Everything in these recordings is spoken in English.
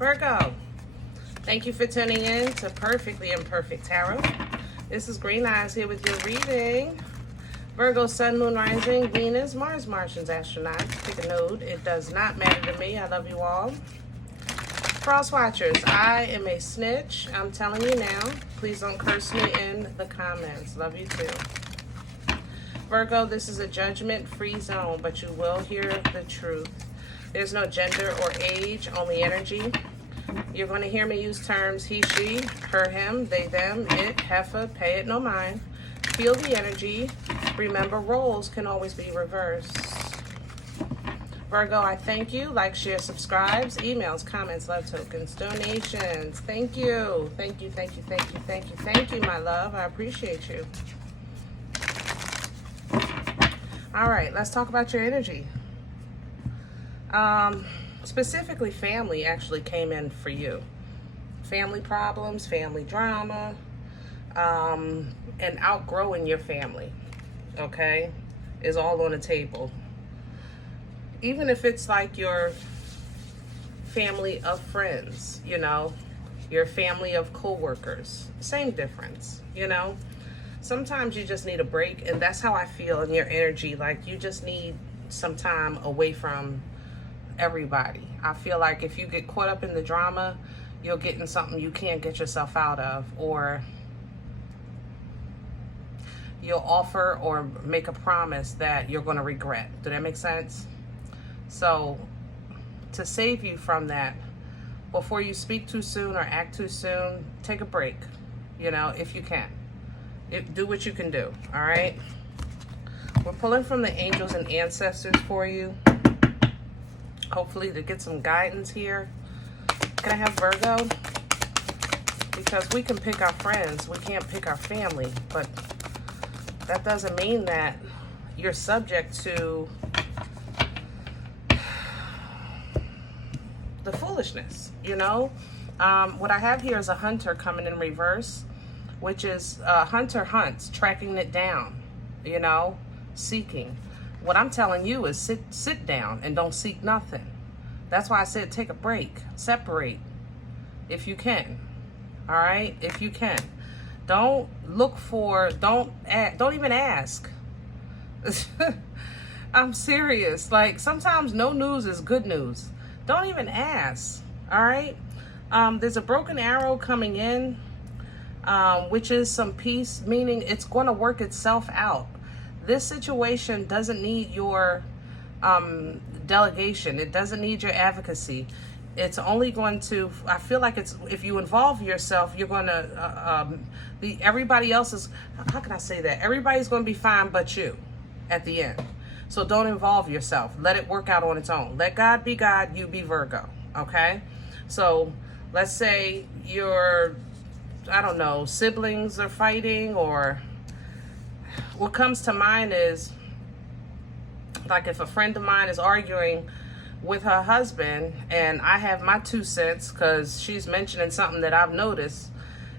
Virgo, thank you for tuning in to Perfectly Imperfect Tarot. This is Green Eyes here with your reading. Virgo, Sun, Moon, Rising, Venus, Mars, Martians, Astronauts. Pick a node. It does not matter to me. I love you all. Cross Watchers, I am a snitch. I'm telling you now. Please don't curse me in the comments. Love you too. Virgo, this is a judgment-free zone, but you will hear the truth. There's no gender or age, only energy. You're going to hear me use terms he, she, her, him, they, them, it, heifer, pay it no mind. Feel the energy. Remember, roles can always be reversed. Virgo, I thank you. Like, share, subscribes, emails, comments, love tokens, donations. Thank you. Thank you, thank you, thank you, thank you, thank you, my love. I appreciate you. All right, let's talk about your energy. Specifically, family actually came in for you. Family problems, family drama, and outgrowing your family, okay, is all on the table. Even if it's like your family of friends, you know, your family of co-workers, same difference, you know. Sometimes you just need a break, and that's how I feel in your energy. Like, you just need some time away from everybody. I feel like if you get caught up in the drama, you'll get in something you can't get yourself out of, or you'll offer or make a promise that you're going to regret. Does that make sense? So to save you from that, before you speak too soon or act too soon, take a break, you know, if you can. Do what you can do, all right? We're pulling from the angels and ancestors for you, hopefully to get some guidance here. Can I have Virgo? Because we can pick our friends, we can't pick our family, but that doesn't mean that you're subject to the foolishness, you know? What I have here is a hunter coming in reverse, which is hunter hunts, tracking it down, you know, seeking. What I'm telling you is sit down and don't seek nothing. That's why I said take a break, separate if you can, all right? If you can. Don't look for, don't even ask. I'm serious. Like, sometimes no news is good news. Don't even ask, all right? There's a broken arrow coming in, which is some peace, meaning it's going to work itself out. This situation doesn't need your delegation. It doesn't need your advocacy. It's only going to, I feel like it's, if you involve yourself, you're going to, everybody else is, how can I say that? Everybody's going to be fine but you at the end. So don't involve yourself. Let it work out on its own. Let God be God, you be Virgo, okay? So let's say your, I don't know, siblings are fighting, or what comes to mind is, like, if a friend of mine is arguing with her husband and I have my 2 cents because she's mentioning something that I've noticed,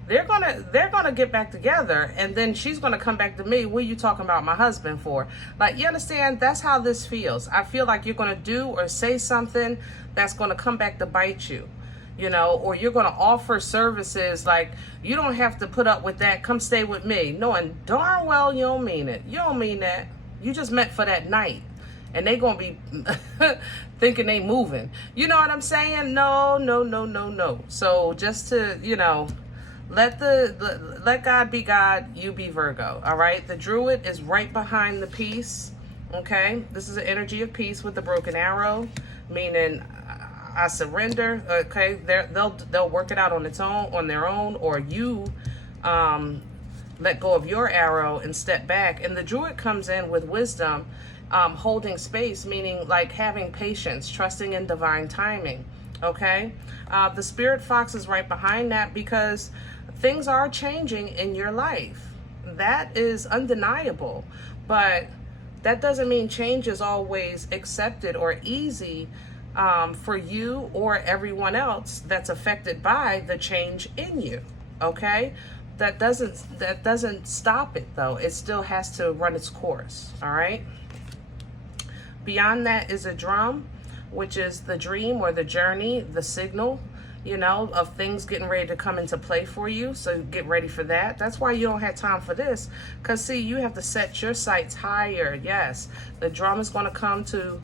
they're gonna get back together, and then she's gonna come back to me. What are you talking about my husband for? Like, you understand? That's how this feels. I feel like you're gonna do or say something that's gonna come back to bite you, you know, or you're gonna offer services like, you don't have to put up with that, come stay with me, knowing darn well you don't mean it. You don't mean that. You just meant for that night, and they gonna be thinking they moving. You know what I'm saying? No, no, no, no, no. So just to, you know, let God be God, you be Virgo, all right? The Druid is right behind the peace, okay? This is an energy of peace with the broken arrow, meaning I surrender, okay? They'll work it out on their own, or you let go of your arrow and step back. And the Druid comes in with wisdom, holding space, meaning like having patience, trusting in divine timing, okay? The Spirit Fox is right behind that because things are changing in your life. That is undeniable, but that doesn't mean change is always accepted or easy for you or everyone else that's affected by the change in you, okay? That doesn't stop it though. It still has to run its course, all right? Beyond that is a drum, which is the dream or the journey, the signal. you know, of things getting ready to come into play for you. So get ready for that. That's why you don't have time for this. Because, see, you have to set your sights higher. Yes, the drum is going to come to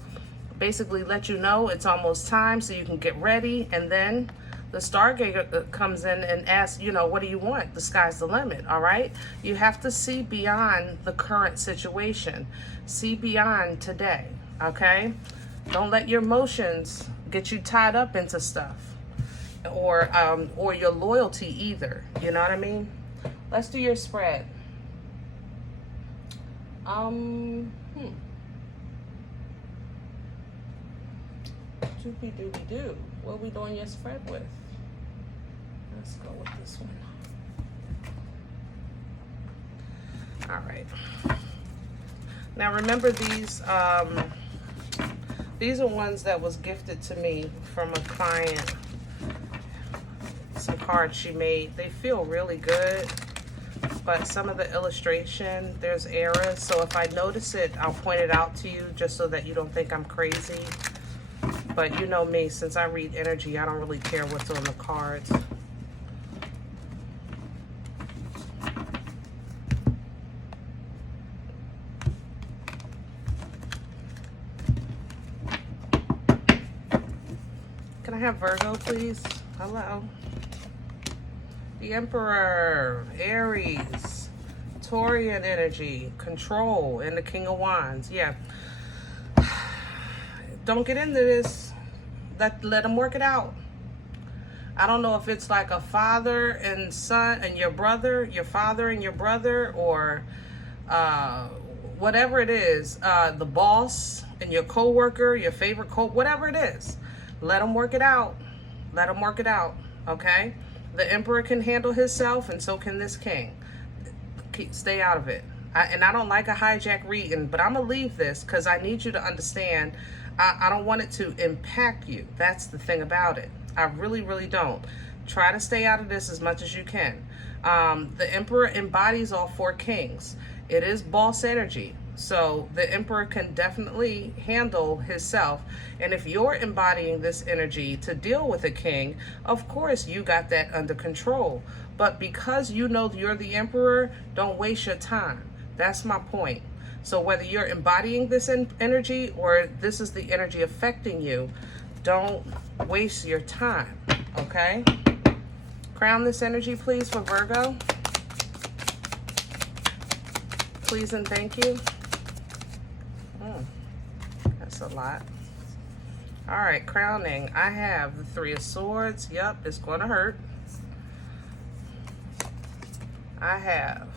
basically let you know it's almost time so you can get ready. And then the Stargazer comes in and asks, you know, what do you want? The sky's the limit, all right? You have to see beyond the current situation. See beyond today, okay? Don't let your emotions get you tied up into stuff. Or your loyalty either. You know what I mean? Let's do your spread. Doopy doopy doo. What are we doing your spread with? Let's go with this one. All right. Now remember these are ones that was gifted to me from a client. Some cards she made. They feel really good, but some of the illustration, there's errors. So if I notice it, I'll point it out to you just so that you don't think I'm crazy. But you know me, since I read energy, I don't really care what's on the cards. Can I have Virgo, please? Hello. The Emperor, Aries, Taurian energy, control, and the King of Wands. Yeah. Don't get into this. Let them work it out. I don't know if it's like a father and son and your brother, your father and your brother, or whatever it is, the boss and your coworker, your favorite whatever it is. Let them work it out. Let them work it out, okay? The Emperor can handle himself, and so can this king. Stay out of it. And I don't like a hijack reading, but I'm going to leave this because I need you to understand. I don't want it to impact you. That's the thing about it. I really, really don't. Try to stay out of this as much as you can. The Emperor embodies all four kings. It is boss energy. So the Emperor can definitely handle himself. And if you're embodying this energy to deal with a king, of course you got that under control. But because you know you're the Emperor, don't waste your time. That's my point. So whether you're embodying this energy or this is the energy affecting you, don't waste your time, okay? Crown this energy, please, for Virgo. Please and thank you. That's a lot. All right, crowning. I have the Three of Swords. Yep, it's going to hurt. I have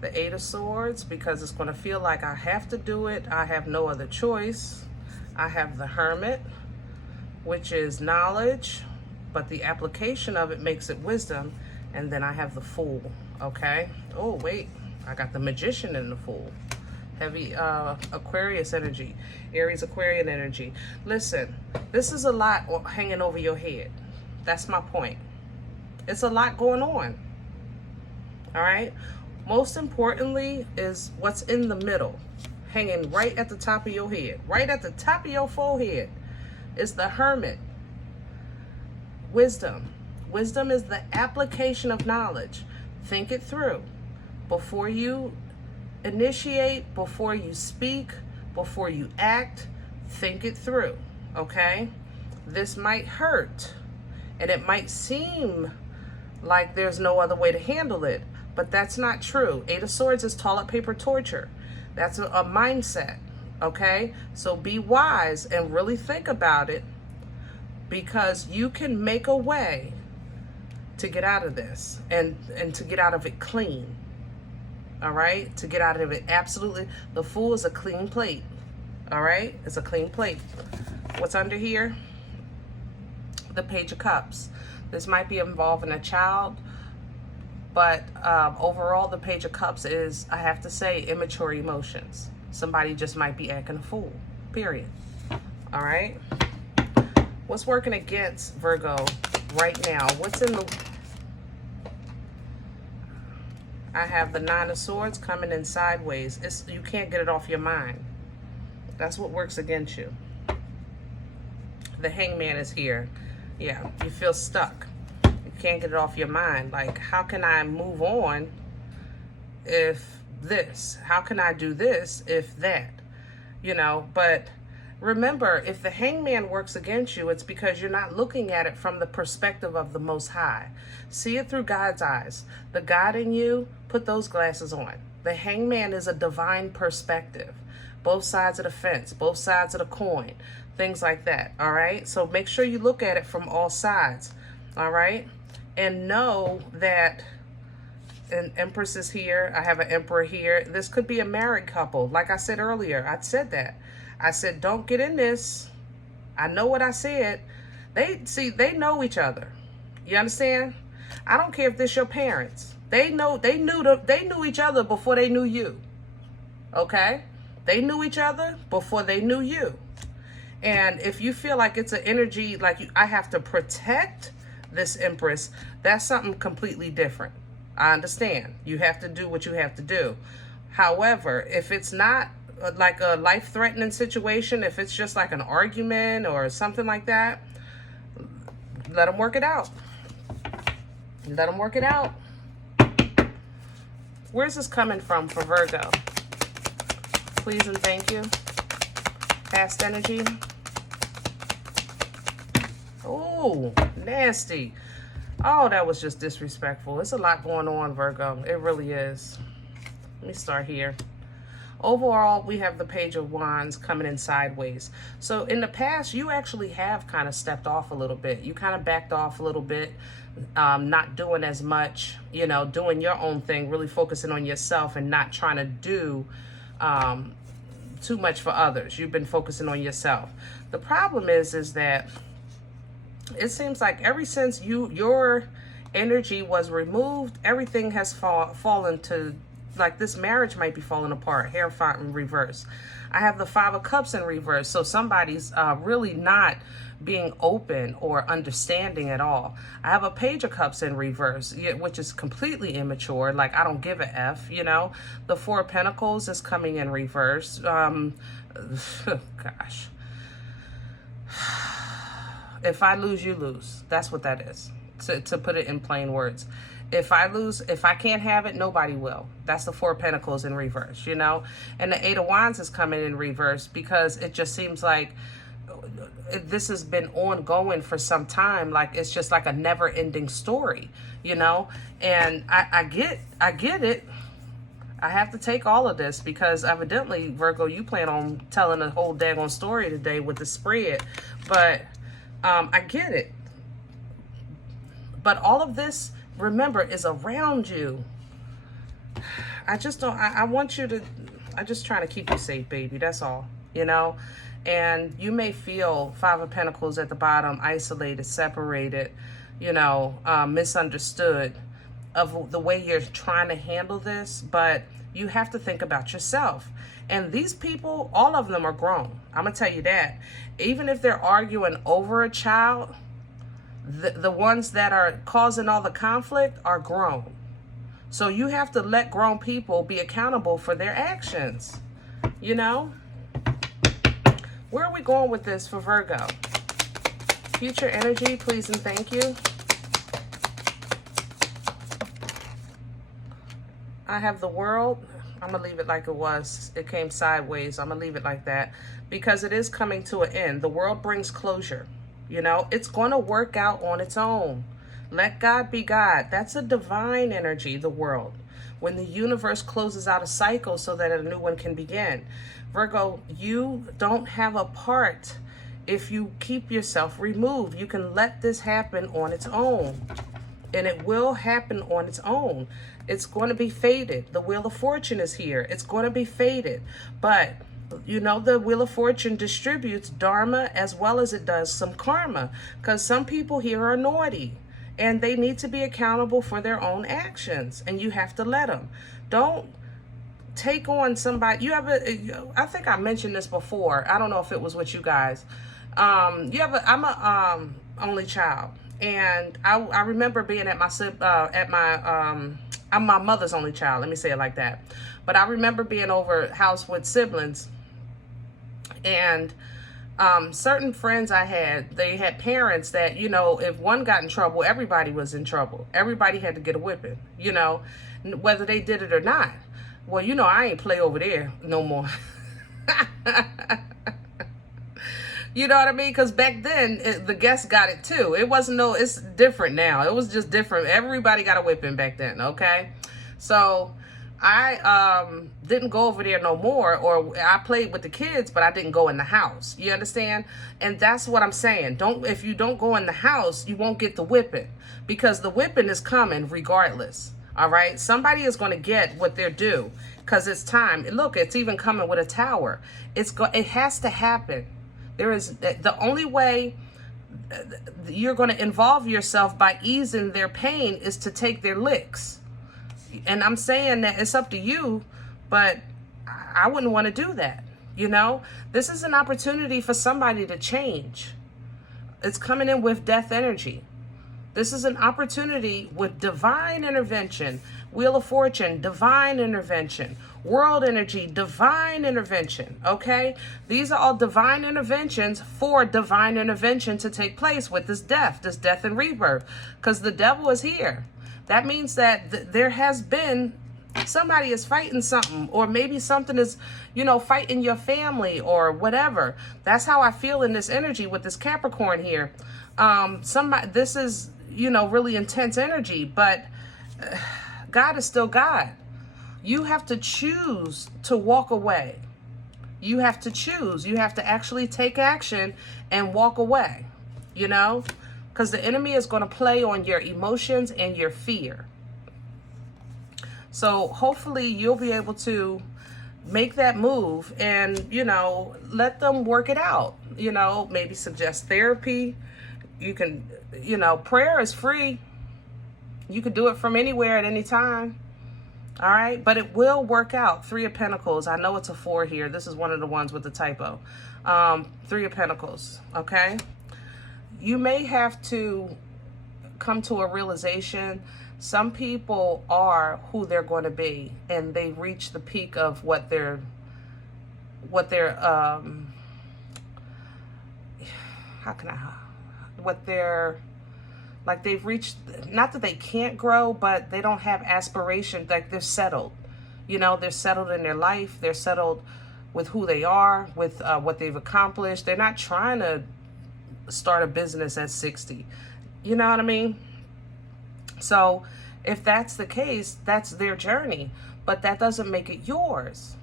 the Eight of Swords because it's going to feel like I have to do it. I have no other choice. I have the Hermit, which is knowledge, but the application of it makes it wisdom. And then I have the Fool, okay? Oh, wait. I got the Magician and the Fool. Heavy Aquarius energy, Aries Aquarian energy. Listen, this is a lot hanging over your head. That's my point. It's a lot going on. All right? Most importantly is what's in the middle, hanging right at the top of your head, right at the top of your forehead is the Hermit. Wisdom. Wisdom is the application of knowledge. Think it through. Before you initiate, before you speak, before you act, think it through, okay? This might hurt, and it might seem like there's no other way to handle it, but that's not true. Eight of Swords is toilet paper torture. That's a mindset, okay? So be wise and really think about it, because you can make a way to get out of this and to get out of it clean. All right, to get out of it, absolutely. The Fool is a clean plate. All right, it's a clean plate. What's under here? The Page of Cups. This might be involving a child, but overall, the Page of Cups is, I have to say, immature emotions. Somebody just might be acting a fool, period. All right, what's working against Virgo right now? What's in the... I have the Nine of Swords coming in sideways. You can't get it off your mind. That's what works against you. The Hangman is here. Yeah, you feel stuck. You can't get it off your mind. Like, how can I move on if this? How can I do this if that? You know, but remember, if the hangman works against you, it's because you're not looking at it from the perspective of the Most High. See it through God's eyes. The God in you, put those glasses on. The hangman is a divine perspective. Both sides of the fence, both sides of the coin, things like that, all right? So make sure you look at it from all sides, all right? And know that an Empress is here. I have an Emperor here. This could be a married couple. Like I said earlier, I said that. I said, don't get in this. I know what I said. They know each other. You understand? I don't care if this your parents. They knew each other before they knew you. Okay? They knew each other before they knew you. And if you feel like it's an energy, like I have to protect this Empress, that's something completely different. I understand. You have to do what you have to do. However, if it's not like a life-threatening situation, if it's just like an argument or something like that, let them work it out. Let them work it out. Where's this coming from for Virgo? Please and thank you. Past energy. Oh, nasty. Oh, that was just disrespectful. There's a lot going on, Virgo. It really is. Let me start here. Overall, we have the Page of Wands coming in sideways. So in the past, you actually have kind of stepped off a little bit. You kind of backed off a little bit, not doing as much, you know, doing your own thing, really focusing on yourself and not trying to do too much for others. You've been focusing on yourself. The problem is that it seems like ever since your energy was removed, everything has fallen to, like, this marriage might be falling apart. Hierophant in reverse. I have the Five of Cups in reverse. So somebody's really not being open or understanding at all. I have a Page of Cups in reverse, which is completely immature. Like, I don't give a F, you know. The Four of Pentacles is coming in reverse. Gosh. If I lose, you lose. That's what that is, to put it in plain words. If I lose, if I can't have it, nobody will. That's the Four of Pentacles in reverse, you know? And the Eight of Wands is coming in reverse because it just seems like this has been ongoing for some time. Like, it's just like a never-ending story, you know? And I get it. I have to take all of this because evidently, Virgo, you plan on telling a whole daggone story today with the spread. But I get it. But all of this, remember, is around you. I just don't, I want you to, I just trying to keep you safe, baby. That's all, you know? And you may feel Five of Pentacles at the bottom, isolated, separated, you know, misunderstood of the way you're trying to handle this, but you have to think about yourself. And these people, all of them are grown. I'm gonna tell you that. Even if they're arguing over a child, the ones that are causing all the conflict are grown. So you have to let grown people be accountable for their actions, you know? Where are we going with this for Virgo? Future energy, please and thank you. I have the World. I'm going to leave it like it was. It came sideways. I'm going to leave it like that because it is coming to an end. The World brings closure. You know, it's going to work out on its own. Let God be God. That's a divine energy, the World. When the universe closes out a cycle so that a new one can begin. Virgo, you don't have a part if you keep yourself removed. You can let this happen on its own. And it will happen on its own. It's going to be fated. The Wheel of Fortune is here. It's going to be fated. But, you know, the Wheel of Fortune distributes dharma as well as it does some karma. Because some people here are naughty. And they need to be accountable for their own actions. And you have to let them. Don't take on somebody. You have I think I mentioned this before. I don't know if it was with you guys. I'm a only child. And I remember being at I'm my mother's only child. Let me say it like that. But I remember being over house with siblings. And Certain friends I had, they had parents that, you know, if one got in trouble, everybody was in trouble. Everybody had to get a whipping, you know, whether they did it or not. Well, you know, I ain't play over there no more. You know what I mean? Because back then, the guests got it too. It wasn't no, it's different now. It was just different. Everybody got a whipping back then, okay? So I didn't go over there no more, or I played with the kids, but I didn't go in the house. You understand? And that's what I'm saying. If you don't go in the house, you won't get the whipping, because the whipping is coming regardless. All right? Somebody is going to get what they're due, because it's time. Look, it's even coming with a tower. It has to happen. There is the only way you're going to involve yourself by easing their pain is to take their licks. And I'm saying that it's up to you, but I wouldn't want to do that. You know, this is an opportunity for somebody to change. It's coming in with death energy. This is an opportunity with divine intervention. Wheel of Fortune, divine intervention. World energy, divine intervention. Okay? These are all divine interventions for divine intervention to take place with this death and rebirth. Because the devil is here. That means that there has been, somebody is fighting something, or maybe something is, you know, fighting your family or whatever. That's how I feel in this energy with this Capricorn here. This is, you know, really intense energy, but God is still God. You have to choose to walk away. You have to choose. You have to actually take action and walk away, you know, because the enemy is going to play on your emotions and your fear. So hopefully you'll be able to make that move and, you know, let them work it out. You know, maybe suggest therapy. You can, you know, prayer is free. You can do it from anywhere at any time. All right. But it will work out. 3 of Pentacles. I know it's a 4 here. This is one of the ones with the typo. 3 of Pentacles. Okay. You may have to come to a realization. Some people are who they're going to be, and they reach the peak of what they're like they've reached, not that they can't grow, but they don't have aspiration. Like they're settled, you know, they're settled in their life. They're settled with who they are, with what they've accomplished. They're not trying to start a business at 60. You know what I mean? So if that's the case, that's their journey, but that doesn't make it yours,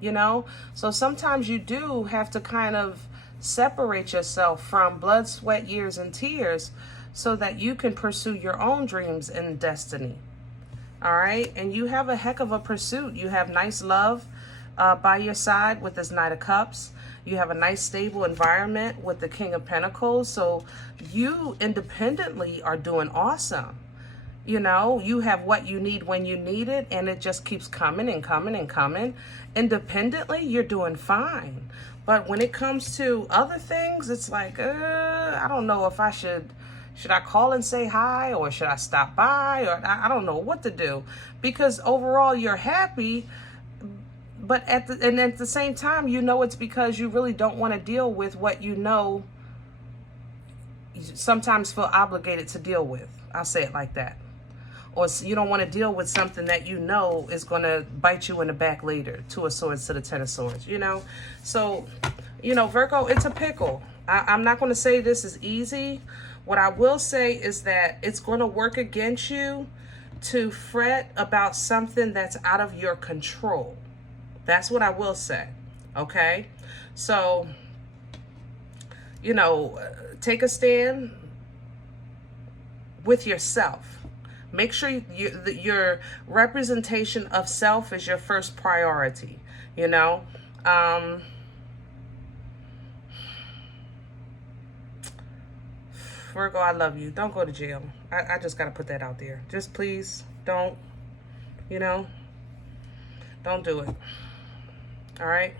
you know? So sometimes you do have to kind of separate yourself from blood, sweat, years, and tears so that you can pursue your own dreams and destiny. All right? And you have a heck of a pursuit. You have nice love by your side with this Knight of Cups. You have a nice stable environment with the King of Pentacles. So you independently are doing awesome. You know, you have what you need when you need it, and it just keeps coming and coming and coming. Independently, you're doing fine. But when it comes to other things, it's like, I don't know if I should I call and say hi, or should I stop by, or I don't know what to do, because overall you're happy, but at the same time, you know, it's because you really don't want to deal with what you know you sometimes feel obligated to deal with. I'll say it like that. Or you don't want to deal with something that you know is going to bite you in the back later. 2 of Swords to the 10 of Swords, you know? So, you know, Virgo, it's a pickle. I'm not going to say this is easy. What I will say is that it's going to work against you to fret about something that's out of your control. That's what I will say, okay? So, you know, take a stand with yourself. Make sure your representation of self is your first priority, you know? Virgo, I love you. Don't go to jail. I just got to put that out there. Just please don't, you know, don't do it. All right?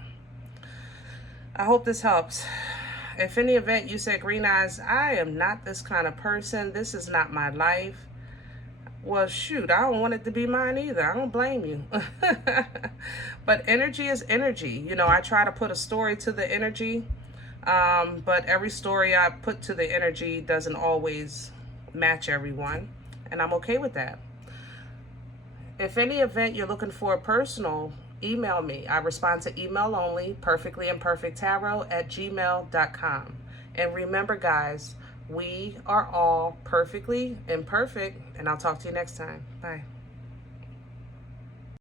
I hope this helps. If in the event you said, Green Eyes, I am not this kind of person. This is not my life. Well, shoot, I don't want it to be mine either. I don't blame you. But energy is energy. You know, I try to put a story to the energy. But every story I put to the energy doesn't always match everyone, and I'm okay with that. If any event you're looking for a personal, email me. I respond to email only, perfectlyimperfecttarot@gmail.com. And remember, guys, we are all perfectly imperfect, and I'll talk to you next time. Bye.